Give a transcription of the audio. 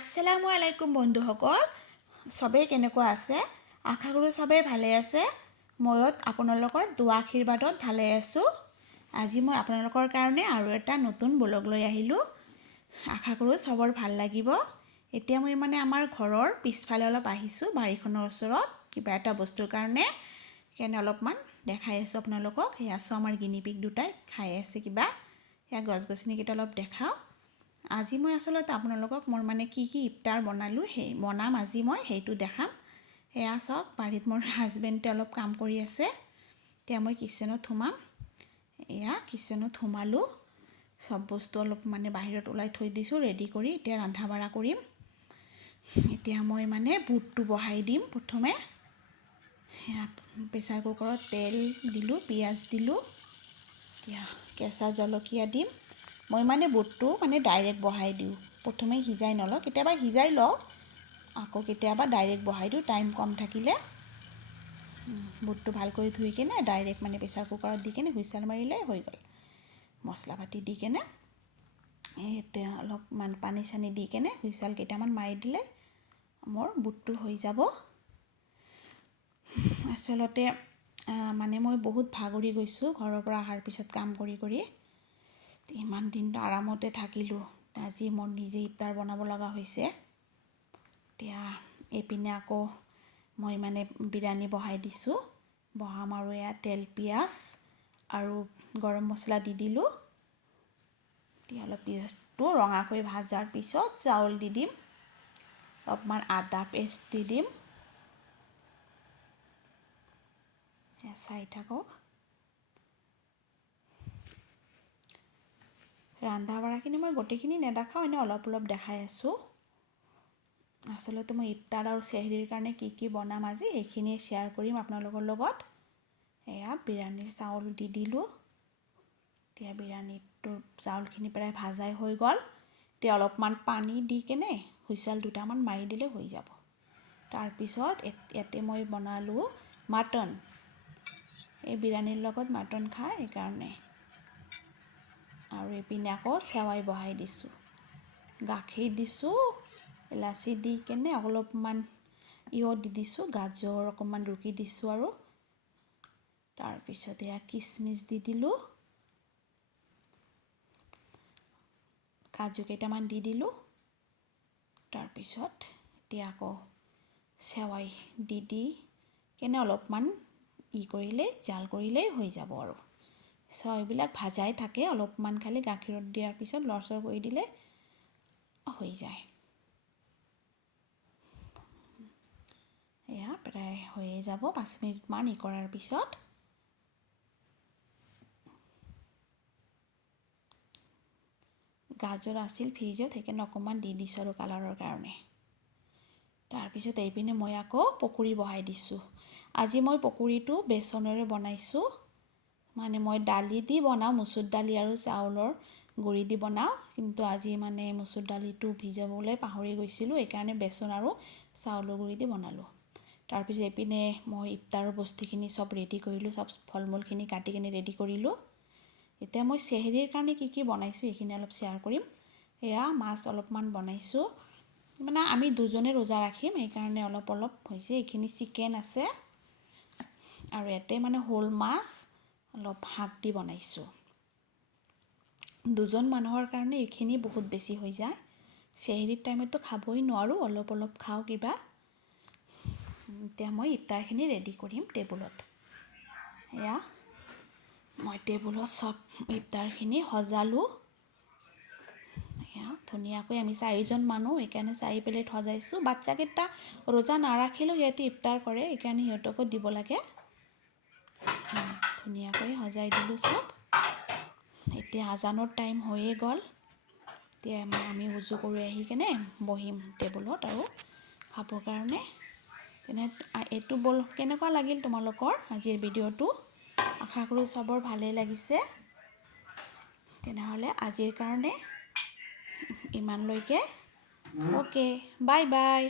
আসসালামু আলাইকুম বন্ধুসকল সবেই কেনেকুৱা আছে আশা কৰোঁ সবেই ভালে আছে মই আপোনালোকৰ দুৱা আশীৰ্বাদত ভালে আছো আজি মই আপোনালোকৰ কাৰণে আৰু এটা নতুন ব্লগ লৈ আহিলো আশা কৰোঁ সবৰ ভাল লাগিব এতিয়া মই মানে আমাৰ ঘৰৰ পিছফালে অলপ আহিছো বাৰীখনৰ ওচৰত কিবা এটা বস্তুৰ কাৰণে কেনে অলপমান দেখাই আছো আপোনালোকক এয়া আছো আমাৰ গিনিপিগ দুটাই খাই আছে কিবা এয়া গছগছনি কিটা অলপ দেখাও আজি মই আসলতে আপোনালোকক মোৰ মানে কি ইফতাৰ বনালো হে বনাম আজি মই হেইটো দেখাম এয়া সব বাৰীত মোৰ হাজবেণ্ডে অলপ কাম কৰি আছে তে মই কিচেনত থুমাম এয়া কিচেনত থুমালো সব বস্তু অলপ মানে বাহিৰত ওলাই থৈ দিছো ৰেডি কৰি এতিয়া ৰান্ধা বাঢ়া কৰিম এতিয়া মই মানে বুটটো বহাই দিম প্ৰথমে প্ৰেসাৰ কুকাৰত তেল দিলো পিয়াজ দিলো এতিয়া কেঁচা জলকীয়া দিম মই মানে বুটটো মানে ডাইৰেক্ট বহাই দিও প্ৰথমে হিজাই নল কেতিয়াবা হিজাই ল আকৌ কেতিয়াবা ডাইৰেক্ট বহাই দিও টাইম কম থাকিলে বুটটো ভাল কৰি ধুই কেনে ডাইৰেক্ট মানে প্ৰেসাৰ কুকাৰত দি কেনে হুইসেল মাৰিলে হৈ গল মছলা পাতি দি কেনে এতিয়া অলপ মান পানী চানি দি কেনে হুইসেল কেইটামান মাৰি দিলে মোৰ বুটটো হৈ যাব আসলতে মানে মই বহুত ভাগৰি গৈছো ঘৰৰ পৰা আহাৰ পিছত কাম কৰি কৰি ইমান দিন আৰামতে থাকিলো আজি মোৰ নিজে ইফতাৰ বনাব লগা হৈছে এতিয়া এপিনে আকৌ মই মানে বিৰিয়ানী বহাই দিছো বহাম আৰু এয়া তেল পিয়াজ আৰু গৰম মছলা দি দিলো এতিয়া অলপ পিয়াজটো ৰঙাকৈ ভাজাৰ পিছত চাউল দি দিম অলপমান আদা পেষ্ট দি দিম চাই থাকক ৰান্ধা বাঢ়াখিনি মই গোটেইখিনি নেদেখাও এনে অলপ অলপ দেখাই আছো আসলতে মই ইফতাৰ আৰু সেহৰিৰ কাৰণে কি বনাম আজি এইখিনি শেয়াৰ কৰিম আপোনালোকৰ লগত এয়া বিৰিয়ানীৰ চাউল দি দিলো এতিয়া বিৰিয়ানীটো চাউলখিনি প্ৰায় ভাজাই হৈ গল এতিয়া অলপমান পানী দি কেনে হুইসেল দুটামান মাৰি দিলে হৈ যাব তাৰ পিছত ইয়াতে মই বনালো মাটন এই বিৰিয়ানীৰ লগত মাটন খাই এই কাৰণে আৰু এপিনে আকৌ সেৱাই বহাই দিছো গাখীৰ দিছো ইলাচি দি কেনে অলপমান ইও দি দিছো গাজৰ অকমান ৰুকি দিছো আৰু তাৰ পিছত এয়া কিচমিচ দি দিলো কাজু কেইটামান দি দিলো তাৰ পিছত এতিয়া আকৌ সেৱাই দি কেনে অলপমান কৰিলে জাল কৰিলে হৈ যাব আৰু সববিলাক ভাজাই থাকে অলপমান খালি গাখীৰত দিয়াৰ পিছত লৰচৰ কৰি দিলে হৈ যায় এয়া প্ৰায় হৈ যাব 5 মিনিট মান কৰাৰ পিছত গাজৰ আছিল ফ্ৰিজত হেকে অকমান দি দিছো আৰু কালাৰৰ কাৰণে তাৰ পিছত এইপিনে মই আকৌ পকৰি বহাই দিছো আজি মই পকৰিটো বেচনৰে বনাইছো মানে মই দালি দি বনাও মসুৰ দালি আৰু চাউলৰ গুৰি দি বনাও কিন্তু আজি মানে মসুৰ দালিটো ভিজাবলৈ পাহৰি গৈছিলো এই কাৰণে বেচন আৰু চাউলৰ গুৰি দি বনালো তাৰ পিছত এপিনে মই ইফতাৰৰ বস্তুখিনি সব ৰেডি কৰিলো সব ফলমূলখিনি কাটি কেনে ৰেডি কৰিলো এতিয়া মই সেহৰিৰ কাৰণে কি বনাইছো এইখিনি অলপ শেয়াৰ কৰিম এয়া মাছ অলপমান বনাইছো মানে আমি দুজনে ৰোজা ৰাখিম এই কাৰণে অলপ অলপ হৈছে এইখিনি চিকেন আছে আৰু এতে মানে হোল মাছ অলপ হাত দি বনাইছো দুজন মানুহৰ কাৰণে এইখিনি বহুত বেছি হৈ যায় সেহৰিৰ টাইমতো খাবই নোৱাৰো অলপ অলপ খাও কিবা এতিয়া মই ইফতাৰখিনি ৰেডি কৰিম টেবুলত এয়া মই টেবুলত সব ইফতাৰখিনি সজালো এয়া ধুনীয়াকৈ আমি 4জন মানুহ এইকাৰণে 4 প্লেট সজাইছো বাচ্চাকেইটা ৰোজা নাৰাখিলেও সিহঁতে ইফতাৰ কৰে এইকাৰণে সিহঁতকো দিব লাগে ধুনীয়াকৈ সজাই দিলো সব এতিয়া আজানৰ টাইম হৈয়ে গল এতিয়া আমি উজু কৰি আহি কেনে বহিম টেবুলত আৰু খাবৰ কাৰণে তেনে এটো বল কেনেকুৱা লাগিল তোমালোকৰ আজিৰ ভিডিওটো আশা কৰোঁ সবৰ ভালে লাগিছে তেনেহলে আজিৰ কাৰণে ইমানলৈকে ওকে বাই বাই